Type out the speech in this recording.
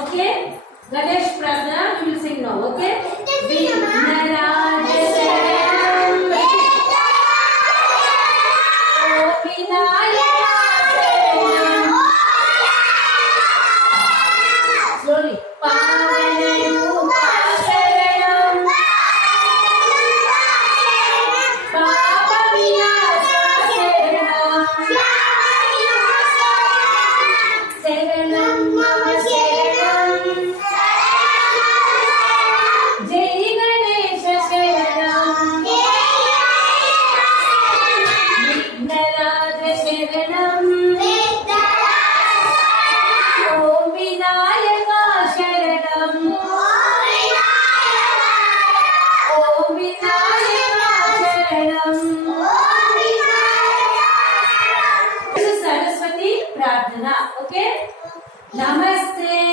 Okay? Ganesh Prarthana, we will sing now. Okay? Vignaraj Sharanam. Oh, Vinayaka Sharanam. Slowly. Pavanarupa Sharanam. Papa Vinasa Sharanam. Sharanam Mama Sharanam. Jai Ganesha Sharanam. Vignaraja Sharanam. Om Vinayaka Sharanam. Om Vinayaka Sharanam. This is Saraswati Prarthana. Okay? Namaste.